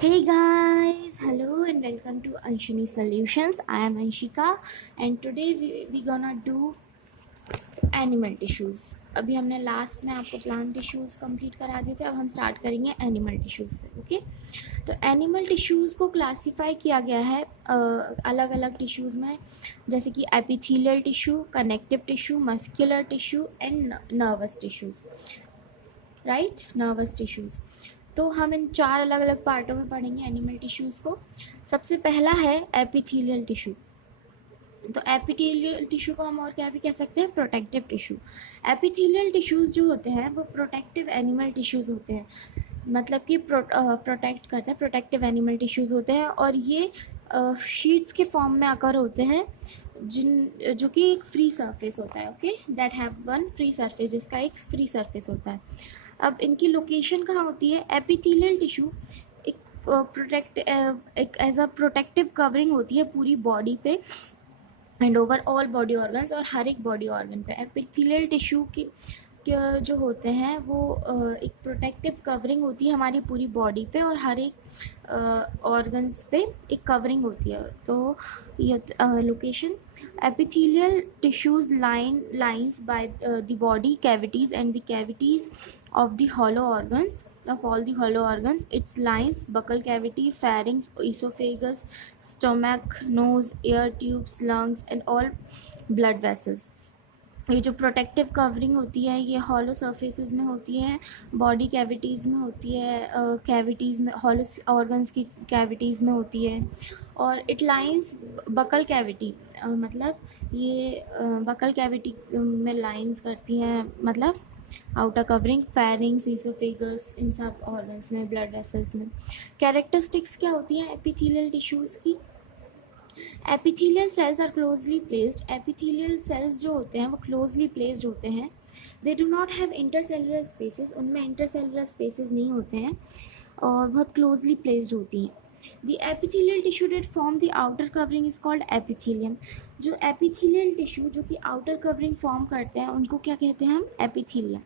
Hey guys, hello and welcome to Anshini Solutions. I am Anshika and today we gonna do animal tissues. अभी हमने last में आपको plant tissues complete करा दिए थे. अब हम स्टार्ट करेंगे एनिमल टिश्यूज़ से. ओके, तो एनिमल टिश्यूज़ को क्लासीफाई किया गया है अलग अलग टिश्यूज़ में, जैसे कि epithelial tissue, connective tissue, muscular tissue and nervous tissues. Right, nervous tissues. तो हम इन 4 अलग अलग पार्टों में पढ़ेंगे एनिमल टिश्यूज़ को. सबसे पहला है एपिथेलियल टिश्यू. तो एपिथेलियल टिश्यू को हम और क्या भी कह सकते हैं, प्रोटेक्टिव टिश्यू. एपिथेलियल टिश्यूज़ जो होते हैं वो प्रोटेक्टिव एनिमल टिश्यूज़ होते हैं, मतलब कि प्रोटेक्ट करते हैं, प्रोटेक्टिव एनिमल टिश्यूज़ होते हैं. और ये शीट्स के फॉर्म में आकर होते हैं जो कि एक फ्री सरफेस होता है. Okay, that have one free surface, जिसका एक फ्री सरफेस होता है. अब इनकी लोकेशन कहाँ होती है? एपिथेलियल टिश्यू एक एक एज अ प्रोटेक्टिव कवरिंग होती है पूरी बॉडी पे and over all body organs, और हर एक बॉडी ऑर्गन पे एपिथेलियल टिश्यू की जो होते हैं वो एक प्रोटेक्टिव कवरिंग होती है हमारी पूरी बॉडी पे, और हर एक ऑर्गन्स पे एक कवरिंग होती है. तो ये location epithelial tissues lines by the body cavities and the cavities of the hollow organs, of all the hollow organs. Its lines buccal cavity, pharynx, esophagus, stomach, nose, air tubes, lungs and all blood vessels. ये जो protective covering होती है ये hollow surfaces में होती है, body cavities में होती है, कैविटीज़ में, हॉलो ऑर्गन्स की कैविटीज़ में होती है. और इट लाइंस बकल कैविटी, मतलब ये बकल कैविटी में लाइंस करती हैं, मतलब आउटर कवरिंग, फेरिंग्स, ईसोफेगस, इन सब ऑर्गन्स में, ब्लड वेसल्स में. कैरेक्टरिस्टिक्स क्या होती हैं एपिथेलियल टिश्यूज़ की? Epithelial cells are closely placed. Epithelial cells जो होते हैं वो क्लोजली प्लेस्ड होते हैं. They do not have intercellular spaces, उनमें इंटरसेलुलर स्पेसेस नहीं होते हैं और बहुत क्लोजली प्लेस्ड होती हैं. The epithelial tissue that form the outer covering is called epithelium. जो epithelial tissue जो कि outer covering form करते हैं उनको क्या कहते हैं हम? epithelium.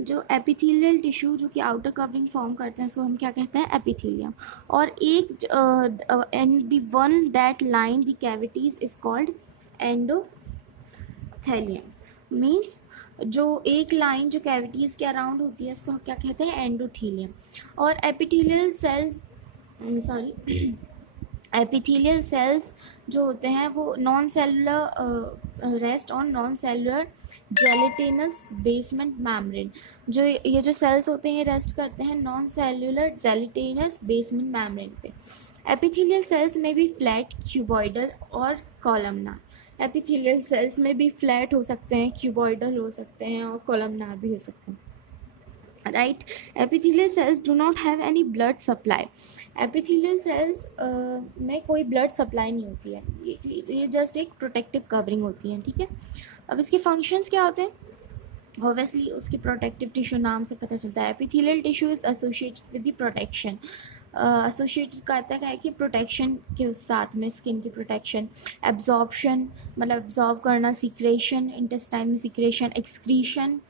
जो एपिथेलियल टिश्यू जो कि आउटर कवरिंग फॉर्म करते हैं उसको हम क्या कहते हैं? एपिथेलियम. और एक and the one that line the cavities is called endothelium. Means जो एक लाइन जो कैविटीज़ के अराउंड होती है उसको क्या कहते हैं? एंडोथेलियम. और एपिथेलियल सेल्स एपिथेलियल सेल्स जो होते हैं वो non cellular rest on non cellular gelatinous basement membrane. जो ये जो सेल्स होते हैं ये रेस्ट करते हैं non cellular gelatinous basement membrane पे. एपिथेलियल सेल्स में भी फ्लैट, क्यूबॉइडल और कॉलमनार. एपिथेलियल सेल्स में भी फ्लैट हो सकते हैं, क्यूबॉइडल हो सकते हैं और कॉलमनार भी हो सकते हैं. Right, epithelial cells do not have any blood supply. Epithelial cells में कोई ब्लड सप्लाई नहीं होती है, ये जस्ट एक प्रोटेक्टिव कवरिंग होती है. ठीक है, अब इसके फंक्शंस क्या होते हैं? ऑब्वियसली उसकी प्रोटेक्टिव टिश्यू नाम से पता चलता है. Epithelial tissue is associated with the protection. Associated कहता है कि प्रोटेक्शन के उस साथ में स्किन की प्रोटेक्शन, एब्जॉर्प्शन मतलब एब्जॉर्ब करना, सीक्रेशन इंटेस्टाइन में सीक्रेशन, एक्सक्रीशन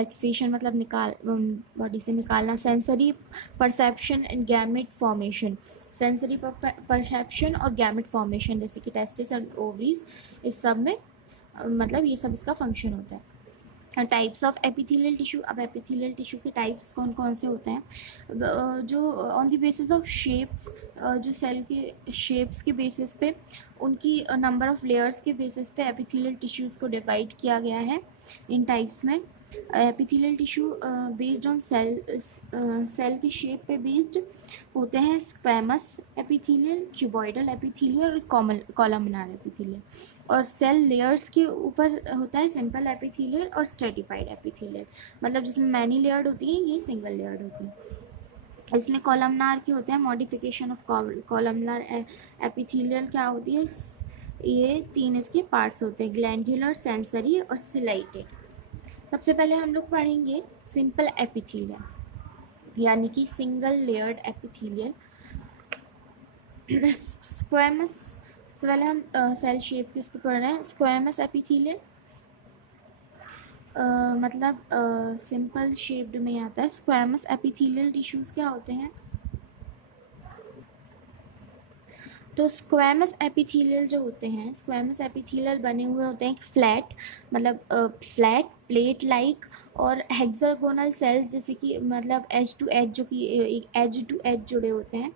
एक्सेशन मतलब निकाल बॉडी से निकालना, sensory perception and gamete formation. Sensory perception और गैमेट फॉर्मेशन जैसे कि टेस्टिस और ओवरीज, इस सब में मतलब ये सब इसका फंक्शन होता है. Types of epithelial tissue. अब एपिथेलियल टिश्यू के टाइप्स कौन कौन से होते हैं? जो on the basis of shapes, जो सेल के शेप्स के बेसिस पे, उनकी नंबर ऑफ लेयर्स के बेसिस पे एपिथेलियल टिश्यूज़ को डिवाइड किया गया है इन टाइप्स में. Epithelial tissue based on sale की शेप पे बेस्ड होते हैं. स्क्वैमस एपिथेलियल, क्यूबॉइडल एपिथेलियल और कॉलमनार एपिथेलियल. और सेल लेयर्स के ऊपर होता है सिंपल एपिथेलियल और स्ट्रेटिफाइड एपिथेलियल, मतलब जिसमें मैनी लेयर्ड होती है, ये सिंगल लेयर्ड होती है. इसमें कॉलमनार के होते हैं मॉडिफिकेशन ऑफ कॉलमनार एपिथेलियल. क्या होती है? ये 3 इसके पार्ट्स होते हैं, ग्लैंडुलर, सेंसरी और सिलाइटेड. सबसे पहले हम लोग पढ़ेंगे सिंपल एपिथेलियम, यानी कि सिंगल लेयर्ड एपिथेलियल. स्क्वैमस, सबसे पहले हम सेल शेप के उस पर पढ़ रहे हैं. स्क्वैमस एपिथेलियल मतलब सिंपल शेप्ड में आता है। स्क्वैमस एपिथेलियल टिश्यूज़ क्या होते हैं? तो स्क्वैमस एपिथेलियल जो होते हैं, स्क्वैमस एपिथेलियल बने हुए होते हैं फ्लैट, मतलब फ्लैट प्लेट लाइक और हेक्सागोनल सेल्स, जैसे कि मतलब एज टू एज, जो कि एज टू एज जुड़े होते हैं,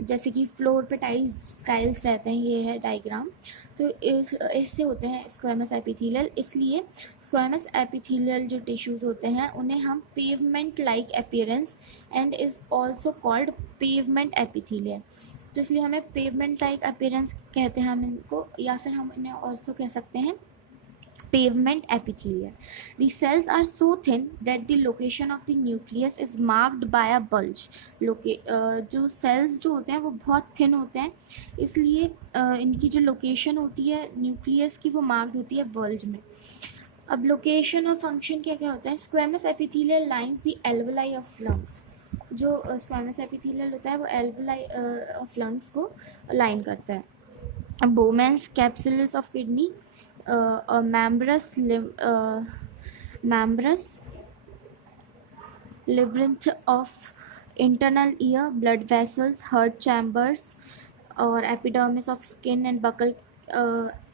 जैसे कि फ्लोर पे टाइल्स रहते हैं। ये है डायग्राम। तो इससे होते हैं स्क्वैमस एपिथेलियल। इसलिए स्क्वैमस एपिथेलियल जो टिश्यूज़ होते हैं उन्हें हम pavement like appearance and is also called pavement epithelial. तो इसलिए हमें पेवमेंट लाइक अपीयरेंस कहते हैं हम इनको, या फिर हम इन्हें ऑल्सो कह सकते हैं pavement epithelium. The cells are so thin that the location of the nucleus is marked by a bulge. जो cells जो होते हैं वो बहुत thin होते हैं, इसलिए इनकी जो लोकेशन होती है न्यूक्लियस की वो मार्क्ड होती है बल्ज में। अब लोकेशन और फंक्शन क्या क्या होता है? Squamous epithelial lines the alveoli of lungs. जो स्क्वैमस एपिथेलियल होता है वो एल्वेलाई ऑफ लंग्स को लाइन करता है। Bowman's capsules of kidney, membranous labyrinth of internal ear, blood vessels, heart chambers, और epidermis of skin and buccal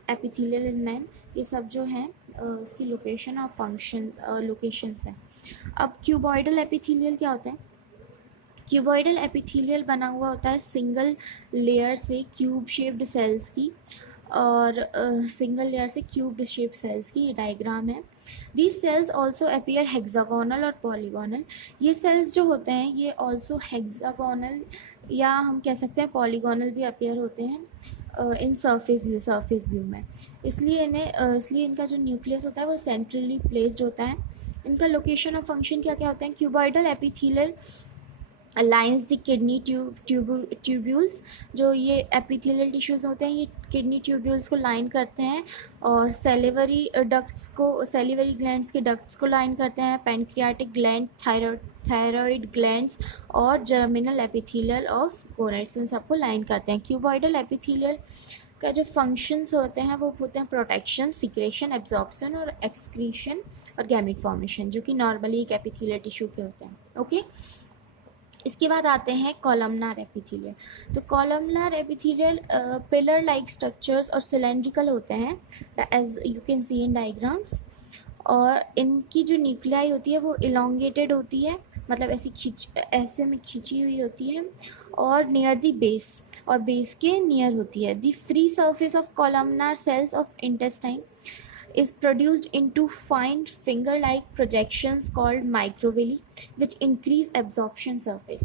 epithelial in men। ये सब जो हैं उसकी लोकेशन और फंक्शन लोकेशंस हैं। अब क्यूबॉइडल एपिथेलियल क्या होता है? क्यूबॉइडल एपिथेलियल बना हुआ होता है सिंगल लेयर से क्यूब शेप्ड सेल्स की, और सिंगल लेयर से क्यूब्ड शेप सेल्स की। ये डायग्राम है। These cells also appear hexagonal और पॉलीगोनल। ये सेल्स जो होते हैं ये ऑल्सो हेक्सागोनल या हम कह सकते हैं पॉलीगोनल भी अपीयर होते हैं इन सरफेस व्यू में। इसलिए इसलिए इनका जो न्यूक्लियस होता है वो सेंट्रली प्लेस्ड होता है। इनका लोकेशन और फंक्शन क्या क्या होते हैं? Cuboidal epithelial lines the kidney tubules. जो ये एपिथेलियल टिश्यूज़ होते हैं ये किडनी ट्यूब्यूल्स को लाइन करते हैं, और सेलिवरी ग्लैंड्स के डक्ट्स को लाइन करते हैं। पैनक्रियाटिक ग्लैंड, थायराइड ग्लैंड्स और जर्मिनल एपिथेलियल ऑफ गोनेड्स, इन सबको लाइन करते हैं। क्यूबॉइडल एपिथेलियल का जो फंक्शंस होते हैं वो होते हैं प्रोटेक्शन, सिक्रेशन, एब्जॉर्प्शन और एक्सक्रीशन और गैमेट फॉर्मेशन, जो कि नॉर्मली एक एपिथेलियल टिश्यू के होते हैं। ओके, इसके बाद आते हैं कॉलमनार एपिथेलियल। तो columnar epithelial pillar like structures और सिलेंड्रिकल होते हैं, as you can see in diagrams. और इनकी जो न्यूक्लियाई होती है वो इलोंगेटेड होती है, मतलब ऐसे में खींची हुई होती है, और नियर द बेस, और बेस के नियर होती है। The free surface of columnar sales of intestine is produced into fine finger-like projections called microvilli, which increase absorption surface.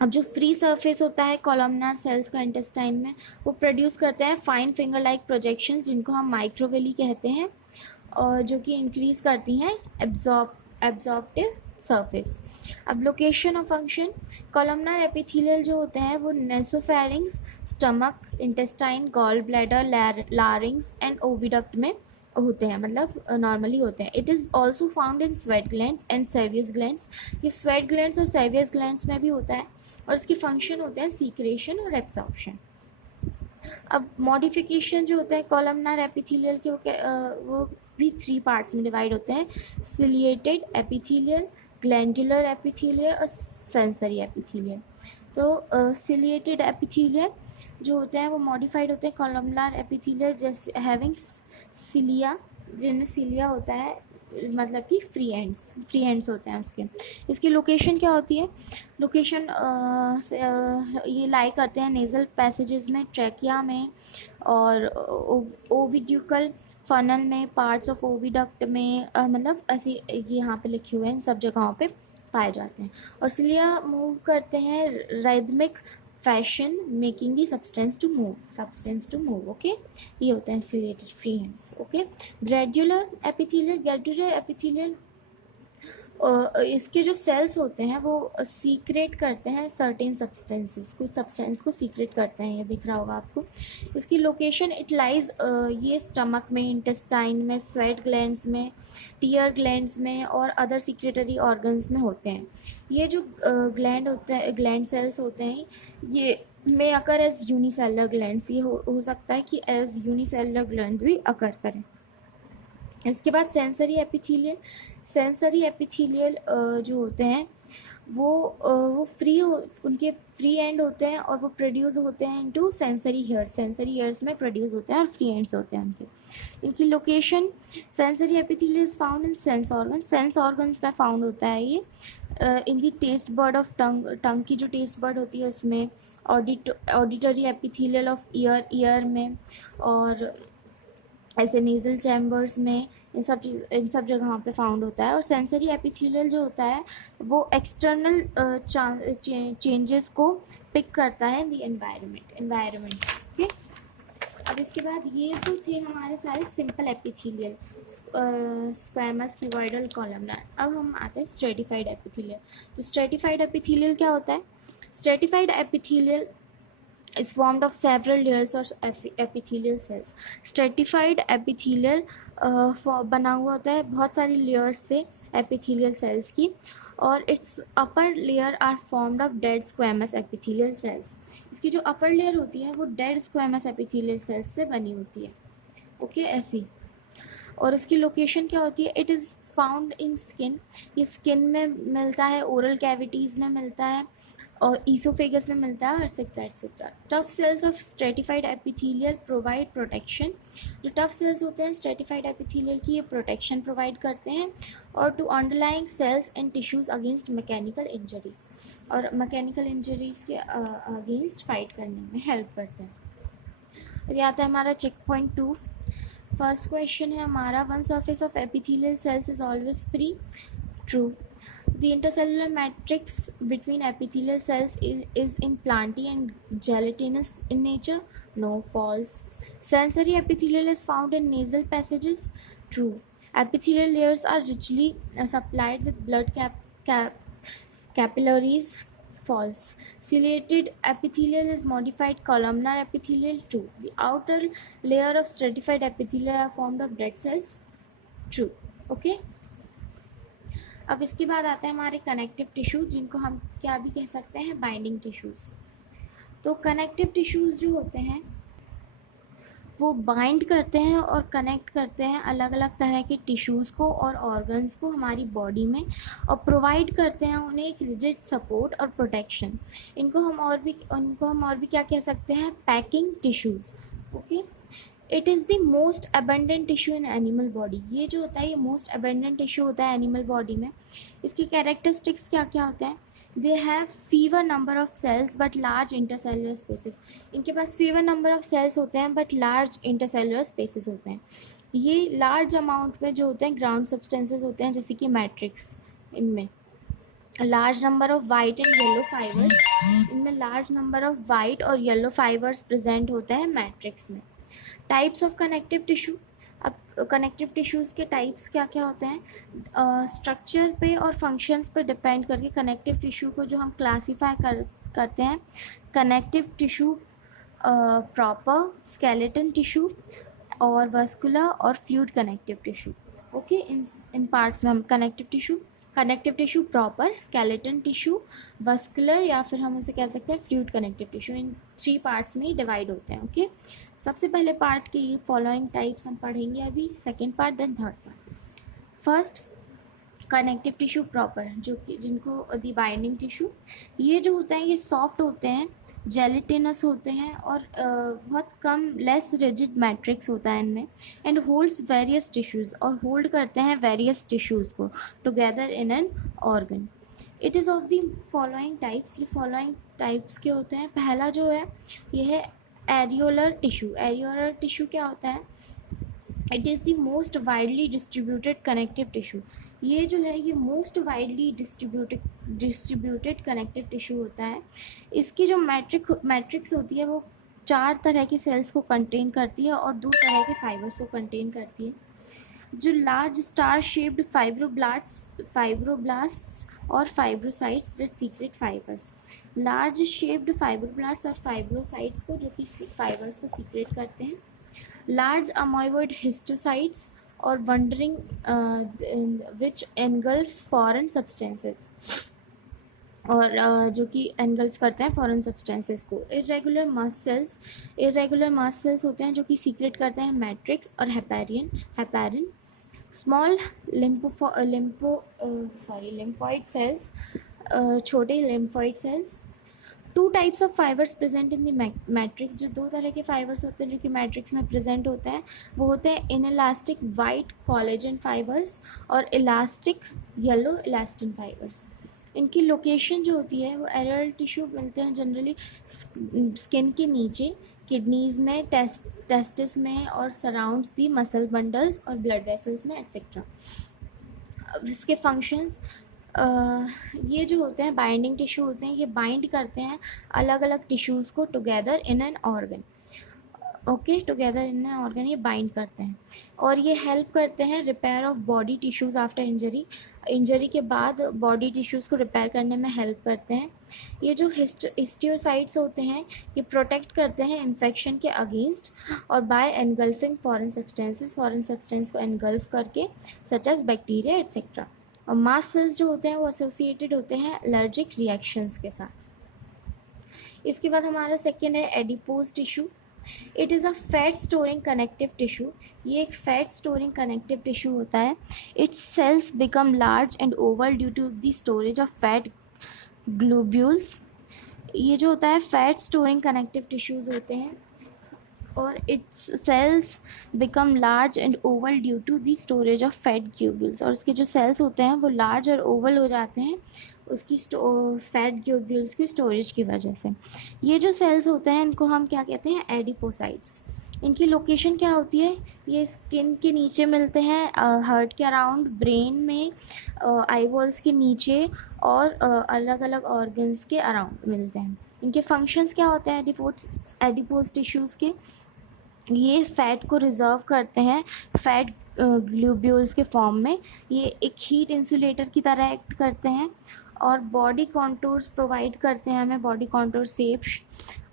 अब जो फ्री सरफेस होता है कॉलमनार सेल्स का इंटेस्टाइन में, वो प्रोड्यूस करते हैं फाइन फिंगर लाइक प्रोजेक्शंस, जिनको हम माइक्रोविली कहते हैं, और जो कि इंक्रीज करती हैं एब्जॉर्प्टिव सरफेस। अब लोकेशन और फंक्शन, कॉलमनार एपिथेलियल जो होते हैं वो nasopharynx, stomach, intestine, gall bladder, larynx and oviduct में होते हैं, मतलब नॉर्मली होते हैं। It is also found in sweat glands and सेवियस ग्लैंड्स। ये स्वेट ग्लैंड्स और सेवियस ग्लैंड्स में भी होता है, और इसकी फंक्शन होते हैं सीक्रेशन और एब्जॉर्प्शन। अब मॉडिफिकेशन जो होता है कॉलमनार एपिथेलियल के, वो भी 3 पार्ट्स में डिवाइड होते हैं: सिलिएटेड एपिथेलियल, ग्लैंडुलर एपिथेलियल और सेंसरी एपिथेलियल। तो सिलिएटेड एपिथेलियल जो होते हैं वो मॉडिफाइड होते हैं कॉलमनार एपिथेलियल, जैसे हैविंग सिलिया, जिनमें सिलिया होता है, मतलब कि फ्री एंड्स होते हैं उसके। इसकी लोकेशन क्या होती है? लोकेशन ये लाई करते हैं नेज़ल पैसेजेस में, ट्रैकिया में, और ओविड्यूकल फनल में, पार्ट्स ऑफ ओविडक्ट में, मतलब ऐसे ये यहाँ पे लिखे हुए हैं, इन सब जगहों पे पाए जाते हैं। और सिलिया मूव करते हैं rhythmic fashion, making the substance to move. Okay, ये होते हैं ciliated free hands. Okay, glandular epithelial इसके जो सेल्स होते हैं वो सीक्रेट करते हैं सर्टेन सब्सटेंसेस, कुछ सब्सटेंस को सीक्रेट करते हैं, ये दिख रहा होगा आपको। इसकी लोकेशन इट लाइज ये स्टमक में, इंटेस्टाइन में, स्वेट ग्लैंड्स में, टीयर ग्लैंड्स में और अदर सीक्रेटरी ऑर्गन्स में होते हैं। ये जो ग्लैंड सेल्स होते हैं ये में अकर एज यूनिसेलुलर ग्लैंड्स, ये हो सकता है कि एज यूनिसेलुलर ग्लैंड भी अकर करें। इसके बाद सेंसरी एपिथेलियल जो होते हैं वो उनके फ्री एंड होते हैं और वो प्रोड्यूस होते हैं इनटू सेंसरी हेयर्स में प्रोड्यूस होते हैं और फ्री एंड्स होते हैं इनकी location. Sensory epithelial is found in sense organs में फाउंड होता है ये। इन दी टेस्ट बर्ड ऑफ टंग की जो टेस्ट बर्ड होती है उसमें, ऑडिटरी एपिथेलियल ऑफ ईयर में, और ऐसे नेजल चैम्बर्स में, इन सब जगहों पे फाउंड होता है। और सेंसरी एपिथेलियल जो होता है वो एक्सटर्नल चेंजेस को पिक करता है इन द एनवायरनमेंट। ओके, अब इसके बाद ये तो थे हमारे सारे simple epithelial, squamous, cuboidal, columnar. अब हम आते हैं स्ट्रेटिफाइड एपिथेलियल। तो स्ट्रेटिफाइड एपिथेलियल क्या होता है? Stratified epithelial is formed of several layers of epithelial cells. Stratified epithelial बना हुआ होता है बहुत सारी layers से epithelial cells की, और its upper layer are formed of dead squamous epithelial cells. इसकी जो upper layer होती है वो dead squamous epithelial cells से बनी होती है। ओके, ऐसी। और इसकी लोकेशन क्या होती है? It is found in skin. ये स्किन में मिलता है, ओरल कैविटीज़ में मिलता है, और ईसोफेगस में मिलता है, etcetera etcetera. Tough cells of stratified epithelial provide protection. जो टफ सेल्स होते हैं स्ट्रेटिफाइड एपिथेलियल की, ये प्रोटेक्शन प्रोवाइड करते हैं और to underlying cells and tissues against mechanical injuries, और मैकेनिकल इंजरीज के अगेंस्ट फाइट करने में हेल्प करते हैं। अब आता है हमारा चेक पॉइंट 2। फर्स्ट क्वेश्चन है हमारा, one surface of epithelial cells is always free. True. The intercellular matrix between epithelial cells is implanty and gelatinous in nature. No, false. Sensory epithelial is found in nasal passages. True. Epithelial layers are richly supplied with blood capillaries. False. Ciliated epithelial is modified columnar epithelial. True. The outer layer of stratified epithelial are formed of dead cells. True. Okay. अब इसके बाद आते हैं हमारे connective tissue, जिनको हम क्या भी कह सकते हैं, बाइंडिंग टिश्यूज़। तो कनेक्टिव टिश्यूज़ जो होते हैं वो बाइंड करते हैं और कनेक्ट करते हैं अलग अलग तरह के टिश्यूज़ को और ऑर्गन्स को हमारी बॉडी में, और प्रोवाइड करते हैं उन्हें एक रिजिड सपोर्ट और प्रोटेक्शन। इनको हम और भी क्या कह सकते हैं, packing tissues. Okay, it is the most abundant tissue in animal body. ये जो होता है ये मोस्ट अबेंडेंट टिश्यू होता है एनिमल बॉडी में। इसकी कैरेक्टरिस्टिक्स क्या क्या होते हैं? They have fewer number of cells but large intercellular spaces. इनके पास फीवर नंबर ऑफ सेल्स होते हैं बट लार्ज इंटरसेलुलर स्पेसेस होते हैं। ये लार्ज अमाउंट में जो होते हैं ग्राउंड सब्सटेंसेस होते हैं, जैसे कि मैट्रिक्स। इनमें large number of white and yellow fibres, इनमें लार्ज नंबर ऑफ वाइट और येलो फाइबर्स प्रेजेंट होते हैं मैट्रिक्स में। Types of connective tissue. अब कनेक्टिव टिश्यूज़ के टाइप्स क्या क्या होते हैं? स्ट्रक्चर पे और फंक्शंस पे डिपेंड करके कनेक्टिव टिश्यू को जो हम क्लासीफाई करते हैं, connective tissue proper, skeleton tissue, और वस्कुलर और फ्लूइड कनेक्टिव टिश्यू। ओके, इन पार्ट्स में हम connective tissue proper, skeleton tissue, vascular, या फिर हम उसे कह सकते हैं फ्लूइड कनेक्टिव टिश्यू, इन 3 पार्ट्स में ही डिवाइड होते हैं। ओके, सबसे पहले पार्ट के ये फॉलोइंग टाइप्स हम पढ़ेंगे अभी, second part, then third part. First, connective tissue proper, जो कि जिनको दी बाइंडिंग टिश्यू। ये जो होते हैं ये सॉफ्ट होते हैं, जेलिटिनस होते हैं, और बहुत कम लेस रिजिड मैट्रिक्स होता है इनमें, एंड होल्ड्स वेरियस टिश्यूज़, और होल्ड करते हैं वेरियस टिश्यूज़ को together in an organ. It is of the following types. ये फॉलोइंग टाइप्स के होते हैं। पहला जो है ये है एरियोलर टिश्यू। एरियोलर टिश्यू क्या होता है? It is the most widely distributed connective tissue. ये जो है ये most widely distributed connective tissue होता है। इसकी जो मैट्रिक्स होती है वो 4 तरह की सेल्स को कंटेन करती है और 2 तरह के फाइबर्स को कंटेन करती है। जो लार्ज स्टार शेप्ड फाइब्रोब्लास्ट्स और fibrocytes that secrete fibres. Large shaped fibroblasts और फाइब्रोसाइट्स को, जो कि फाइबर्स को सीक्रेट करते हैं। लार्ज अमोइबॉइड हिस्टोसाइट्स और wandering which engulf foreign substances, और जो कि एनगल्फ करते हैं फॉरेन सब्सटेंसेस को। इरेगुलर मास सेल्स होते हैं जो कि सीक्रेट करते हैं मैट्रिक्स और हेपेरिन। स्मॉल लिम्फोइड सेल्स, छोटे lymphoid cells. Two types of fibres present in the matrix, जो दो तरह के फाइबर्स होते हैं जो कि मैट्रिक्स में प्रेजेंट होते हैं, वो होते हैं इनइलास्टिक वाइट कोलेजन फाइबर्स और इलास्टिक येलो इलास्टिन फाइबर्स। इनकी लोकेशन जो होती है वो एरियल टिश्यू मिलते हैं जनरली स्किन के नीचे, किडनीज में, टेस्टिस में और सराउंड्स दी मसल बंडल्स और ब्लड वेसल्स में एट्सेट्रा। इसके फंक्शंस, ये जो होते हैं बाइंडिंग टिश्यू होते हैं, ये बाइंड करते हैं अलग अलग टिश्यूज़ को together in an organ. Okay, together in an organ ये बाइंड करते हैं और ये हेल्प करते हैं repair of body tissues after injury के बाद बॉडी टिश्यूज़ को रिपेयर करने में हेल्प करते हैं। ये जो हिस्टियोसाइट्स होते हैं ये प्रोटेक्ट करते हैं इन्फेक्शन के अगेंस्ट और बाय एनगल्फिंग फॉरेन सब्सटेंस को एनगल्फ करके, सच एज बैक्टीरिया एट्सेट्रा। और मास्ट सेल्स जो होते हैं वो एसोसिएटेड होते हैं एलर्जिक रिएक्शंस के साथ। इसके बाद हमारा सेकेंड है adipose tissue. It is a fat storing connective tissue. ये एक फैट स्टोरिंग कनेक्टिव टिश्यू होता है। Its cells become large and oval due to the storage of fat globules. ये जो होता है फैट स्टोरिंग कनेक्टिव टिश्यूज़ होते हैं और its cells become large and oval due to the storage of fat globules. और उसके जो सेल्स होते हैं वो लार्ज और ओवल हो जाते हैं उसकी फैट ग्लोब्यूल्स की स्टोरेज की वजह से। ये जो सेल्स होते हैं इनको हम क्या कहते हैं, एडिपोसाइट्स। इनकी लोकेशन क्या होती है, ये स्किन के नीचे मिलते हैं, हार्ट के अराउंड, ब्रेन में, आईबॉल्स के नीचे और अलग अलग ऑर्गन्स के अराउंड मिलते हैं। इनके फंक्शंस क्या होते हैं एडिपोज टिश्यूज़ के, ये फैट को रिजर्व करते हैं फैट ग्लोब्यूल्स के फॉर्म में। ये एक हीट इंसुलेटर की तरह एक्ट करते हैं और बॉडी कॉन्टूर्स प्रोवाइड करते हैं हमें, बॉडी कॉन्टूर शेप्स,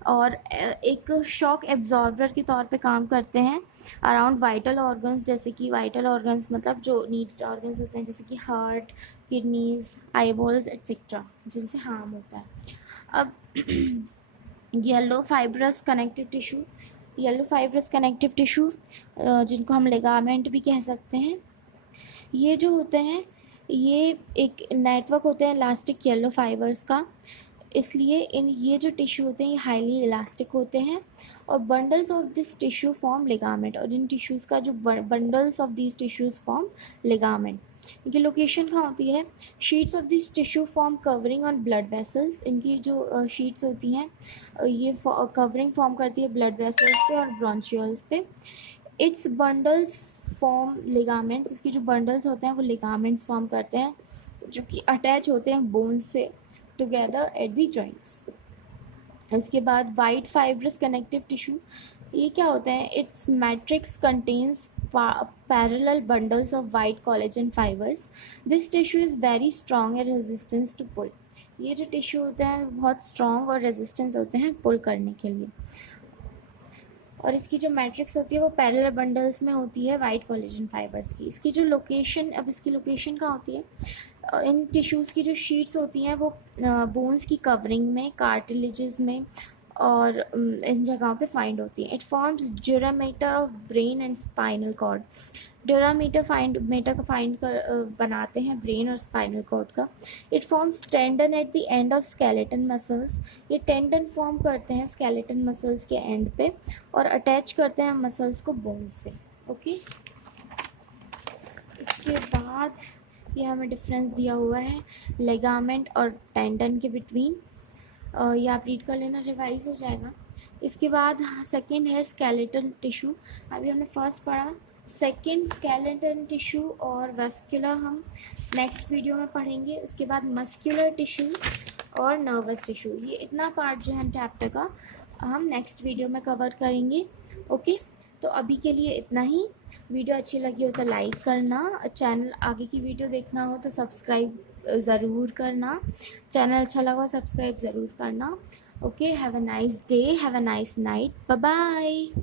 और एक शॉक एब्जॉर्बर के तौर पे काम करते हैं अराउंड वाइटल ऑर्गन्स, जैसे कि वाइटल ऑर्गन्स मतलब जो नीड ऑर्गन्स होते हैं जैसे कि हार्ट, किडनीज, आईबॉल्स एट्सेट्रा, जिनसे हार्म होता है। अब येलो फाइब्रस कनेक्टिव टिश्यू, जिनको हम लिगामेंट भी कह सकते हैं, ये जो होते हैं ये एक नेटवर्क होते हैं इलास्टिक येलो फाइबर्स का, इसलिए ये जो टिश्यू होते हैं ये हाईली इलास्टिक होते हैं और bundles of this tissue form ligament, और इन टिश्यूज़ का जो bundles of this tissues form ligament. इनकी लोकेशन कहाँ होती है, sheets of this tissue form covering on blood vessels. इनकी जो शीट्स होती हैं ये कवरिंग फॉर्म करती है ब्लड वेसल्स पे और ब्रोंशियल्स पे। इट्स बंडल्स फॉर्म लिगामेंट्स, इसकी जो बंडल्स होते हैं वो लिगामेंट्स फॉर्म करते हैं जो कि अटैच होते हैं बोन्स से टुगेदर एट दी जॉइंट्स। इसके बाद वाइट फाइब्रस कनेक्टिव टिश्यू, ये क्या होते हैं, it's matrix contains parallel bundles of white collagen fibers. This tissue is very strong and resistant to pull. ये जो टिश्यू होते हैं बहुत स्ट्रॉन्ग और रेजिस्टेंस होते हैं पुल करने के लिए। और इसकी जो मैट्रिक्स होती है वो पैरेलल बंडल्स में होती है वाइट कोलेजन फाइबर्स की। इसकी जो लोकेशन, अब इसकी लोकेशन कहाँ होती है, इन टिश्यूज़ की जो शीट्स होती हैं वो बोन्स की कवरिंग में, कार्टिलेजेस में और इन जगहों पे फाइंड होती है। It forms dura mater of brain and spinal cord. Dura mater बनाते हैं ब्रेन और स्पाइनल कॉर्ड का। It forms tendon at the end of skeleton muscles. ये टेंडन फॉर्म करते हैं स्केलेटन मसल्स के एंड पे और अटैच करते हैं मसल्स को बोन्स से। ओके, इसके बाद ये हमें डिफरेंस दिया हुआ है लिगामेंट और टेंडन के बिटवीन, ये आप रीड कर लेना, रिवाइज हो जाएगा। इसके बाद सेकंड है स्केलेटल टिश्यू। अभी हमने फर्स्ट पढ़ा, सेकंड स्केलेटल टिश्यू और वेस्कुलर हम नेक्स्ट वीडियो में पढ़ेंगे। उसके बाद मस्कुलर टिश्यू और नर्वस टिश्यू, ये इतना पार्ट जो है चैप्टर का हम नेक्स्ट वीडियो में कवर करेंगे। ओके, तो अभी के लिए इतना ही। वीडियो अच्छी लगी हो तो लाइक करना, चैनल आगे की वीडियो देखना हो तो सब्सक्राइब ज़रूर करना, चैनल अच्छा लगा सब्सक्राइब ज़रूर करना। Okay, have a nice day, have a nice night, bye bye.